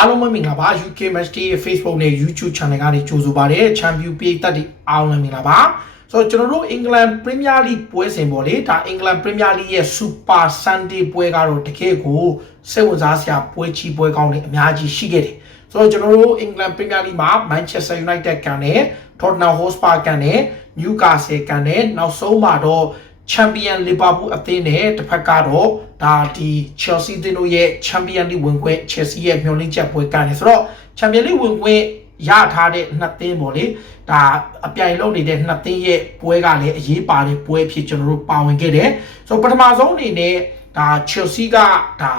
အားလုံးပဲမင်္ဂလာပါ UK Match Day ရဲ့ Facebook နဲ့ YouTube Channel ကနေကြိုဆိုပါရစေ Champion ပြည်သက်တွေအားလုံးလည်းမင်္ဂလာပါဆိုတော့ကျွန်တော်တို့ England Premier League ပွဲစဉ်ပေါ့လေဒါ England Premier League ရဲ့ Super Sunday ပွဲကတော့တကယ်ကိုစိတ်ဝင်စားစရာပွဲကြီးပွဲကောင်းတွေအများကြီးရှိခဲ့တယ်ဆိုတော့ကျွန်တော်တို့ England Premier League မှာ Manchester United ကန်နဲ့ Tottenham Hotspur ကန်နဲ့ Newcastle ကန်နဲ့နောက်ဆုံးမှာတော့ Champion Liverpool အသင်းနဲ့တစ်ဖက်ကတော့ဒါဒီ Chelsea အသင်းတို့ရဲ့ Champion League ဝင်ခွင့် Chelsea ရဲ့မျှော်လင့်ချက်ပွဲကန်နေဆိုတော့ Champion League ဝင်ခွင့်ရထားတဲ့နှစ်သင်းပေါ့လေဒါအပြိုင်လုံးနေတဲ့နှစ်သင်းရဲ့ပွဲကလည်းအရေးပါတဲ့ပွဲအဖြစ်ကျွန်တော်တို့ပါဝင်ခဲ့တယ်ဆိုတော့ပထမဆုံးအနေနဲ့ဒါ Chelsea ကဒါ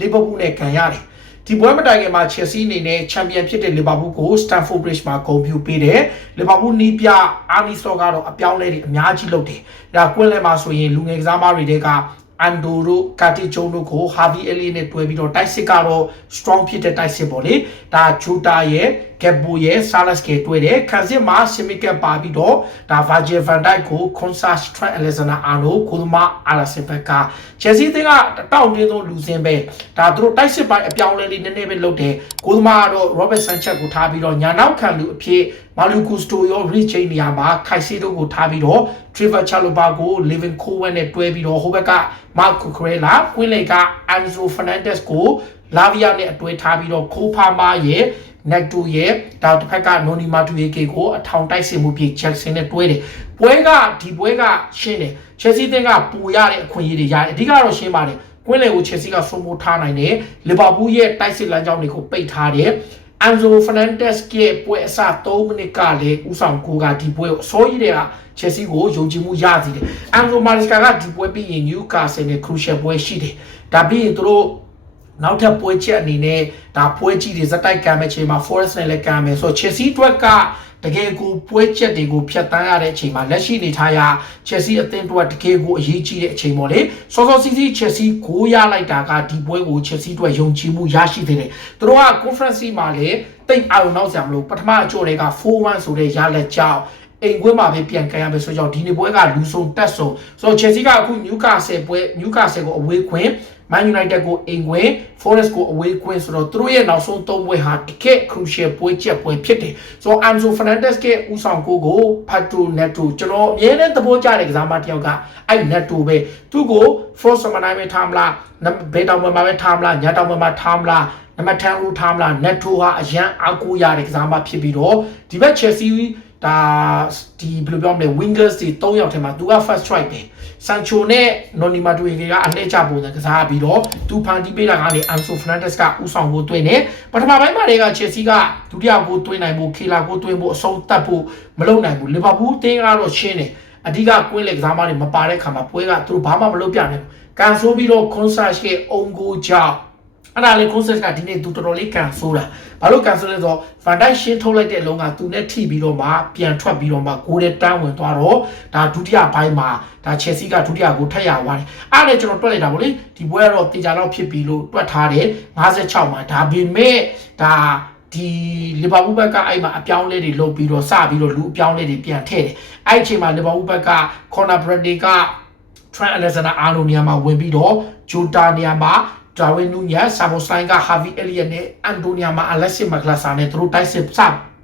Liverpool နဲ့ကန်ရတယ် ဒီပွဲမတိုင်ခင်မှာ Chelsea အနေနဲ့ချန်ပီယံဖြစ်တဲ့ Liverpool ကို Stamford Bridge မှာဂုဏ်ပြုပေးတယ်။ Liverpool နီးပြ Arne Slot ကတော့အပြောင်းလဲတွေအများကြီးလုပ်တယ်။ဒါကွင်းလဲမှာဆိုရင်လူငယ်ကစားမတွေကအန်ဒိုတို့ကာတီဂျုံတို့ကိုဟာဗီအလီနဲ့တွဲပြီးတော့တိုက်စစ်ကတော့ strong ဖြစ်တဲ့တိုက်စစ်ပေါ့လေဒါဂျူတာရဲ့ဂက်ဘူရဲ့ဆာလက်စ်ကေတွဲတယ်ခန်းစစ်မှာဆီမီကက်ပါပြီးတော့ဒါဗာဂျီဗန်ဒိုက်ကိုခွန်ဆာစထရန်အလက်ဇန်နာအာနိုကိုဒမာအာလာစင်ဘက်ကချယ်ဆီသင်းကတောက်တင်းဆုံးလူစင်ပဲဒါသူတို့တိုက်စစ်ပိုင်းအပြောင်းလဲလေးနည်းနည်းပဲလုပ်တယ်ကိုဒမာကတော့ရောဘတ်ဆန်ချက်ကိုထားပြီးတော့ညာနောက်ခံလူအဖြစ်မာလူကူစတိုရောရီချိနေရာမှာခိုက်စီတို့ကိုထားပြီးတော့ Trevor Chalobah ကို Living Cohen နဲ့တွဲပြီးတော့ဟိုဘက်က Marco Corella ကွင်းလေက Enzo Fernandez ကိုလာဗီယာနဲ့အတွဲထားပြီးတော့ခိုးဖာမာရဲ့ Necto ရဲ့ဒါတစ်ဖက်က Noni Madueke ကိုအထောင်တိုက်စင်မှုပြ Chelsea နဲ့တွဲတယ်ပွဲကဒီပွဲကရှင်းတယ် Chelsea တင်ကပူရတဲ့အခွင့်အရေးတွေရတယ်အဓိကတော့ရှင်းပါတယ်ကွင်းလေကို Chelsea ကစိုးမိုးထားနိုင်တယ် Liverpool ရဲ့တိုက်စစ်လမ်းကြောင်းတွေကိုပိတ်ထားတယ် Enzo Fernandez ကပွဲအစ3မိနစ်ကလည်းဦးဆောင်ကိုကဒီပွဲကိုအစိုးရတဲ့က Chelsea ကိုယုံကြည်မှုရစီတယ် Enzo Maresca ကဒီပွဲပြီးရင် Newcastle နဲ့ crucial ပွဲရှိတယ်ဒါပြီးရင်သူတို့ နောက်ထပ်ပွဲချက်အနေနဲ့ဒါပွဲကြီးတွေဇက်တိုက်ကံမဲ့ချိန်မှာ Forest နဲ့လည်းကံမယ်ဆိုတော့ Chelsea အတွက်ကတကယ်ကိုပွဲချက်တွေကိုဖျက်တမ်းရတဲ့အချိန်မှာလက်ရှိနေထားရ Chelsea အသင်းအတွက်တကယ်ကိုအရေးကြီးတဲ့အချိန်ပေါ့လေစောစောစီးစီး Chelsea ကိုရလိုက်တာကဒီပွဲကို Chelsea အတွက်ယုံကြည်မှုရရှိသေးတယ်သူတို့က conference မှာလည်းတိတ်အောင်နောက်စရာမလိုပထမအချို့တွေက4-1ဆိုတဲ့ရလက်ကြောင်းအိမ်ကွင်းမှာပဲပြန်ကန်ရမယ်ဆိုတော့ဒီနေ့ပွဲကလူဆုံးတက်ဆုံးဆိုတော့ Chelsea ကအခု Newcastle ပွဲ Newcastle ကိုအဝေးခွင် Man United ကိုအိမ်ခွင် Forest ကိုအဝေးခွင်ဆိုတော့သူတို့ရဲ့နောက်ဆုံး၃ပွဲဟာတကယ့် crucial ပွဲချက်ပွဲဖြစ်တယ်ဆိုတော့ Anzo Fernandez ကဦးဆောင်ကိုကို Pato Neto ကျွန်တော်အမြဲတမ်းသဘောကျတဲ့ကစားမတစ်ယောက်ကအဲ့ Neto ပဲသူကို Force မနိုင်ပဲထားမလားဘယ်တောင်မှာပဲထားမလားညတောင်မှာထားမလားနံပါတ်10ဦးထားမလား Neto ဟာအရန်အကူရတဲ့ကစားမဖြစ်ပြီးတော့ဒီဘက် Chelsea ဒါဒီဘယ်လိုပြောမလဲ wingers တွေ၃ယောက်ထဲမှာသူက first strike ပဲ ဆန်ချိုနဲ့နော်နီမာတူရီကအလှည့်ချပုံစံကစားပြီးတော့သူဖန်တီးပေးတာကနေအန်ဆိုဖရနန်ဒက်စ်ကဦးဆောင်ဖို့တွင်နေပထမပိုင်းမှာတွေကချယ်ဆီကဒုတိယကိုတွင်နိုင်ဖို့ခေလာကိုတွင်ဖို့အဆုံးသတ်ဖို့မလုပ်နိုင်ဘူးလီဗာပူးတင်းကတော့ရှင်းတယ်အဓိကကွင်းလေကစားမတွေမပါတဲ့ခါမှာပွဲကသူတို့ဘာမှမလုပ်ပြနိုင်ဘူးကန်ဆိုးပြီးတော့ကွန်ဆာရှ်ရဲ့အုံကိုကြောင့် အဲ့ဒါလေ concept ကဒီနေ့သူတော်တော်လေးကန်ဆိုးတာဘာလို့ကန်ဆိုးလဲဆိုတော့ Van Dijk ရှင်းထုတ်လိုက်တဲ့အလုံးကသူနဲ့ထိပြီးတော့မှပြန်ထွက်ပြီးတော့မှဂိုးနဲ့တန်းဝင်သွားတော့ဒါဒုတိယပိုင်းမှာဒါ Chelsea ကဒုတိယကိုထပ်ရသွားတယ်အဲ့ဒါလည်းကျွန်တော်တွက်လိုက်တာဗောလေဒီပွဲကတော့တေချာတော့ဖြစ်ပြီလို့တွက်ထားတယ်56မှာဒါပေမဲ့ဒါဒီလီဗာပူးဘက်ကအဲ့မှာအပြောင်းလဲတွေလုပ်ပြီးတော့စပြီးတော့လူအပြောင်းလဲတွေပြန်ထည့်တယ်အဲ့အချိန်မှာလီဗာပူးဘက်က corner Bradley က Trent Alexander-Arnold နေရာမှာဝင်ပြီးတော့ဂျိုတာနေရာမှာ ဒါဝင်းနူညာဆာမိုဆိုင်ကဟာဗီအယ်လီယက်နဲ့အန်တိုနီယာမှာအလက်စစ်မကလာဆာနဲ့သူတို့တိုက်စစ်စ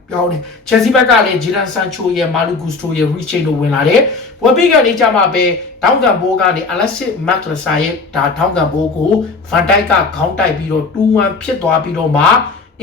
ပြောင်းတယ်ချယ်ဆီဘက်ကလည်းဂျီရန်ဆန်ချိုရဲ့မာလူဂူစတိုရဲ့ရီချေတို့ဝင်လာတယ်ဝက်ဘီကနေကြမှာပဲဒေါင်းကန်ဘိုးကနေအလက်စစ်မကလာဆာရဲ့ဒါဒေါင်းကန်ဘိုးကိုဗန်တိုက်ကခေါင်းတိုက်ပြီးတော့2-1ဖြစ်သွားပြီးတော့မှ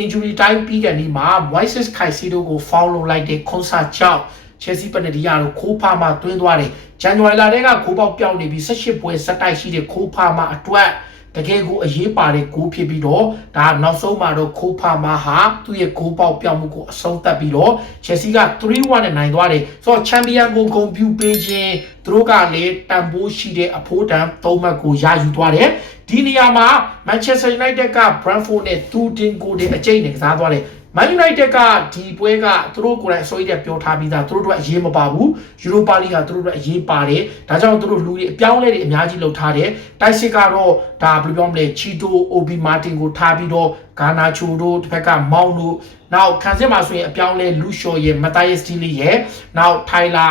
injury time ပြီးကနေမှ Moises Caicedo ကို foul လုပ်လိုက်တဲ့ခွန်ဆာချောက်ချယ်ဆီပနဒီယာတို့ခိုးဖာမှာတွင်းသွားတယ်ဇန်နဝါရီလတည်းကခိုးပေါက်ပြောင်းနေပြီး18ပွဲစက်တိုက်ရှိတဲ့ခိုးဖာမှာအတွက် တကယ်ကိုအရေးပါတဲ့ဂိုးဖြစ်ပြီးတော့ဒါနောက်ဆုံးမှာတော့ခိုးဖာမာဟာသူ့ရဲ့ဂိုးပေါက်ပြောင်းမှုကိုအဆုံးသတ်ပြီးတော့ Chelsea က3-1နဲ့နိုင်သွားတယ်ဆိုတော့ချန်ပီယံကိုဂုဏ်ပြုပေးခြင်းသူတို့ကလည်းတန်ဖိုးရှိတဲ့အဖိုးတန်၃မှတ်ကိုရယူသွားတယ်ဒီနေရာမှာ Manchester United က Brentford နဲ့2တင်ကိုတဲ့အကျိတ်နဲ့ကစားသွားတယ် Man United ကဒီပွဲကသူတို့ကိုယ်တိုင်အစိုးရပြောထားပြီးသားသူတို့တို့အရေးမပါဘူး Europa League ကသူတို့တို့အရေးပါတယ်ဒါကြောင့်သူတို့လူတွေအပြောင်းလဲတွေအများကြီးလုပ်ထားတယ်တိုက်စစ်ကတော့ဒါဘယ်လိုပြောမလဲချီတို OB Martin ကိုထားပြီးတော့ဂါနာချိုတို့တစ်ဖက်ကမောင်းတို့နောက်ခံစစ်မှာဆိုရင်အပြောင်းလဲလူရှော်ရဲ့မတာယက်စတီလီရဲ့နောက်ထိုင်လာ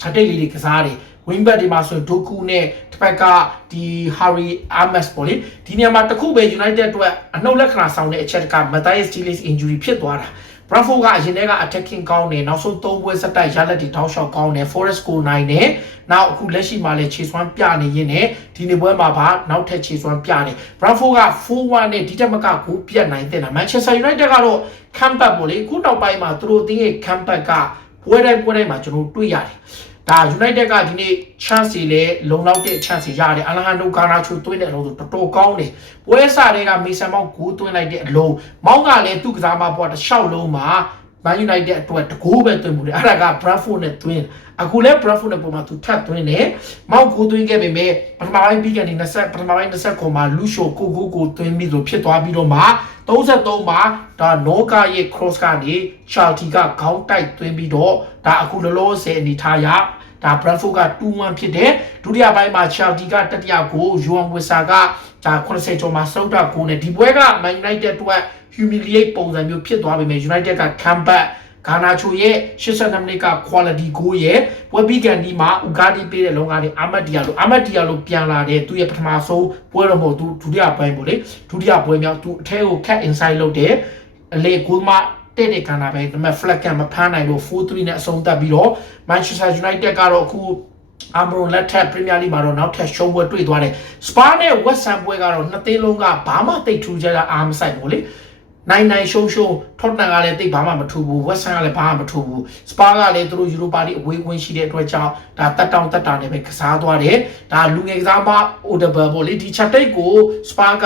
ချက်တိတ်လေးတွေကစားတယ် wing back တွေမှာဆိုရင် Doku နဲ့ တစ်ဖက်ကဒီ Harry Amos ပေါ့လေဒီနေရာမှာတစ်ခုပဲ United အတွက်အနှုတ်လက္ခဏာဆောင်တဲ့အချက်က Matthias Delis injury ဖြစ်သွားတာ Brentford ကအရင်တည်းက attacking ကောင်းတယ်နောက်ဆုံး၃ပွဲစက်တိုက်ရလက်တွေတောက်လျှောက်ကောင်းတယ် Forest ကိုနိုင်တယ်နောက်အခုလက်ရှိမှာလည်းခြေစွမ်းပြနေရင်းနဲ့ဒီနေ့ပွဲမှာပါနောက်ထပ်ခြေစွမ်းပြတယ် Brentford က4-1နဲ့ဒီတက်မကကိုပြတ်နိုင်တဲ့နာ Manchester United ကတော့ comeback ပေါ့လေခုနောက်ပိုင်းမှာသူတို့အသင်းရဲ့ comeback ကပွဲတိုင်းပွဲတိုင်းမှာကျွန်တော်တွေ့ရတယ် ဒါ United ကဒီနေ့ chance တွေလည်းလုံလောက်တဲ့ chance တွေရတယ်အလဟန်ဒိုကာနာချိုသွင်းတဲ့အလုံးဆိုတော်တော်ကောင်းတယ်ပွဲစားတွေကမေဆန်မောက်ကိုသွင်းလိုက်တဲ့အလုံးမောင်းကလည်းသူ့ကစားမပေါ်တစ်လျှောက်လုံးမှာ Man United အတွက်တကူပဲသွင်းမှုတယ်အဲ့ဒါက Bradford နဲ့သွင်းအခုလဲ Bradford နဲ့ပုံမှာသူထပ်သွင်းတယ်မောက်ကိုသွင်းခဲ့ပေမဲ့ပထမပိုင်းပြီးကနေ20ပထမပိုင်း20ခုမှာလူရှိုကိုကိုကိုသွင်းပြီးဆိုဖြစ်သွားပြီးတော့မှ33မှာဒါနောကာရဲ့ cross ကနေ Charlton ကခေါင်းတိုက်သွင်းပြီးတော့ဒါအခုလောလောဆယ်အနေထားရဒါ Bradford က2-1ဖြစ်တယ်ဒုတိယပိုင်းမှာ Charlton ကတတိယကို Juan Wissa ကဒါ80ကျော်မှာစုပ်တာကိုနဲ့ဒီပွဲက Man United အတွက် humiliate ပုံစံမျိုးဖြစ်သွားပေမဲ့ United က comeback ဂါနာချိုရဲ့82မိနစ်က quality goal ရဲ့ပွဲပြီးကန်ဒီမှာဥကာဒီပေးတဲ့လုံကနေအာမတ်ဒီယာလိုအာမတ်ဒီယာလိုပြန်လာတဲ့သူရဲ့ပထမဆုံးပွဲတော့မဟုတ်သူဒုတိယပွဲပေါ့လေဒုတိယပွဲမြောက်သူအထဲကို cut inside လုပ်တယ်အလေကိုမတဲ့တဲ့ကနာပဲဒါပေမဲ့ flag ကမဖမ်းနိုင်လို့4-3နဲ့အဆုံးသတ်ပြီးတော့ Manchester United ကတော့အခုအမရိုလက်ထက်ပရီးမီယာလိမှာတော့နောက်ထပ်ရှုံးပွဲတွေ့သွားတယ်စပါနဲ့ဝက်ဆမ်ပွဲကတော့နှစ်သိန်းလုံးကဘာမှတိတ်ထူးကြတာအားမဆိုင်ဘူးလေ နိုင်နိုင်ရှုံးရှုံးထော့တန်ကလည်းတိတ်ဘာမှမထူဘူးဝက်ဆန်ကလည်းဘာမှမထူဘူးစပါကလည်းသူတို့ယူရိုပါလိအဝေးဝင်ရှိတဲ့အတွက်ကြောင့်ဒါတက်တောင်တက်တာနဲ့ပဲကစားသွားတယ်ဒါလူငယ်ကစားမအိုဒဘယ်ပေါ့လေဒီချက်တိတ်ကိုစပါက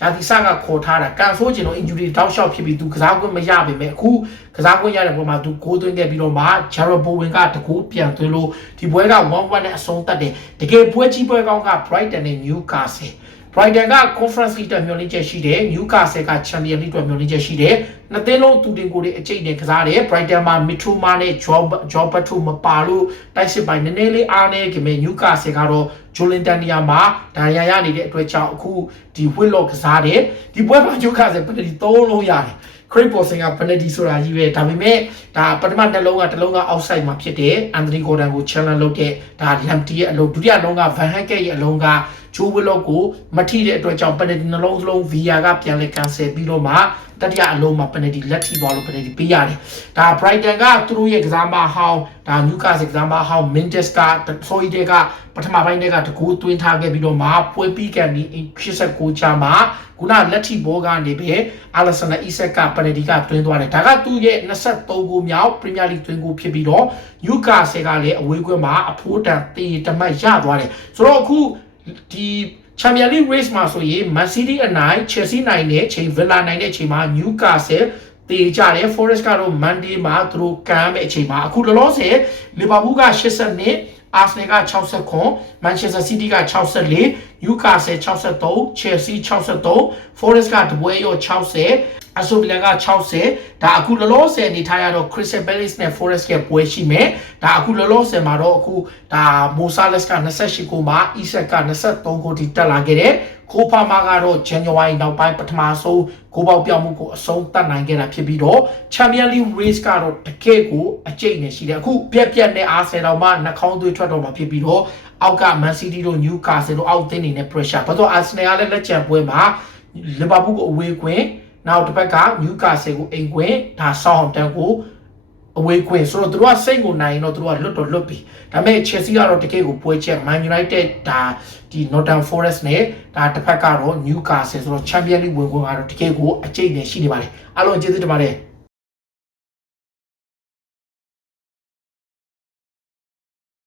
ရာသီစကခေါ်ထားတာကန်ဆိုးကျင်တော့ injury တောက်လျှောက်ဖြစ်ပြီးသူကစားခွင့်မရပါပဲအခုကစားခွင့်ရတဲ့ပုံမှာသူဂိုးသွင်းခဲ့ပြီးတော့မှ Jarrod Bowen ကတကူပြန်သွင်းလို့ဒီပွဲက1-1နဲ့အဆုံးသတ်တယ်တကယ်ပွဲကြီးပွဲကောင်းက Brighton နဲ့ Newcastle Brighton က Conference League တက်မျှော်လင့်ချက်ရှိတယ် Newcastle က Champions League တက်မျှော်လင့်ချက်ရှိတယ်နှစ်သင်းလုံးသူတင်ကိုယ်တွေအကျိတ်နဲ့ကစားတယ် Brighton မှာ Mitoma နဲ့ Job Jobberto မပါလို့တိုက်စစ်ပိုင်းနည်းနည်းလေးအားနေကြမယ် Newcastle ကတော့ Jolinton နေရာမှာဒါရရနေတဲ့အတွက်ကြောင့်အခုဒီ Whitlock ကစားတယ်ဒီပွဲမှာ Newcastle ပယ်နတီ၃လုံးရတယ် Craig Pawson က penalty ဆိုတာကြီးပဲဒါပေမဲ့ဒါပထမနှလုံးကတစ်လုံးက outside မှာဖြစ်တယ်အန်တိုနီဂိုဒန်ကို challenge လုပ်တဲ့ဒါ Lamptey ရဲ့အလုံးဒုတိယလုံးက Van Hecke ရဲ့အလုံးက Joe Willock ကိုမထိတဲ့အတွက်ကြောင့် penalty နှလုံးစလုံး VAR ကပြန်လဲ cancel ပြီးတော့မှတတိယအလုံးမှာ penalty လက်ထိသွားလို့ penalty ပေးရတယ်ဒါ Brighton ကသူတို့ရဲ့ကစားမဟောင်းဒါ Newcastle ကစားမဟောင်း Mendes က Soy တဲ့ကပထမပိုင်းတွေကတကူသွင်းထားခဲ့ပြီးတော့မှပွဲပြီးကန်ဒီ89ချာမှာခုနလက်ထိဘောကနေပဲအာလဆန်နဲ့အီဆက်ကပနဒီကတွင်းသွားတယ်ဒါကသူ့ရဲ့23ဂိုးမြောက်ပရီးမီယာလိတွင်းဂိုးဖြစ်ပြီးတော့ယူကာဆယ်ကလည်းအဝေးကွင်းမှာအဖိုးတန်တေးတမတ်ရသွားတယ်ဆိုတော့အခု ဒီချန်ပီယံလိ race မှာဆိုရင် Man City အနိုင် Chelsea နိုင်တဲ့ချိန် Villa နိုင်တဲ့ချိန်မှာ Newcastle တေကြတယ် Forest ကတော့ Monday မှာသူတို့ကမ်းမဲ့အချိန်မှာအခုလောလောဆယ် Liverpool က80နှစ် Arsenal က60ခွန် Manchester City က64 Newcastle 63 Chelsea 63 Forest ကတပွဲရော60 Aston Villa က60ဒါအခုလောလောဆယ်အနေထားရတော့ Crystal Palace နဲ့ Forest ရဲ့ပွဲရှိမယ်ဒါအခုလောလောဆယ်မှာတော့အခုဒါ Mo Salah က28ကိုမှာ Isak က23ကိုထိတက်လာခဲ့တယ်ကိုဖာမာကတော့ January နောက်ပိုင်းပထမဆုံးကိုပေါက်ပြောင်းမှုကိုအဆုံးသတ်နိုင်ခဲ့တာဖြစ်ပြီးတော့ Champions League race ကတော့တကယ့်ကိုအကျိတ်နဲ့ရှိတယ်အခုပြက်ပြက်နဲ့ Arsenal မှနှာခေါင်းသွေးထွက်တော့မှာဖြစ်ပြီးတော့အောက်က Man City တို့ Newcastle တို့အောက်တင်းနေနဲ့ pressure ဘာလို့ Arsenal ကလည်းလက်ချံပွဲမှာ Liverpool ကိုအဝေးကွင်း နောက်တစ်ဖက်က Newcastle ကိုအိမ်ကွင်းဒါ Southampton ကိုအဝေးကွင်းဆိုတော့သူတို့ကစိတ်ကိုနိုင်တော့သူတို့ကလွတ်တော့လွတ်ပြီဒါပေမဲ့ Chelsea ကတော့တကယ်ကိုပွဲချက် Man United ဒါဒီ Northern Forest နဲ့ဒါတစ်ဖက်ကတော့ Newcastle ဆိုတော့ Champions League ဝင်ခွင့်ကတော့တကယ်ကိုအကျိတ်နဲ့ရှိနေပါတယ်အားလုံးကျေးဇူးတင်ပါတယ်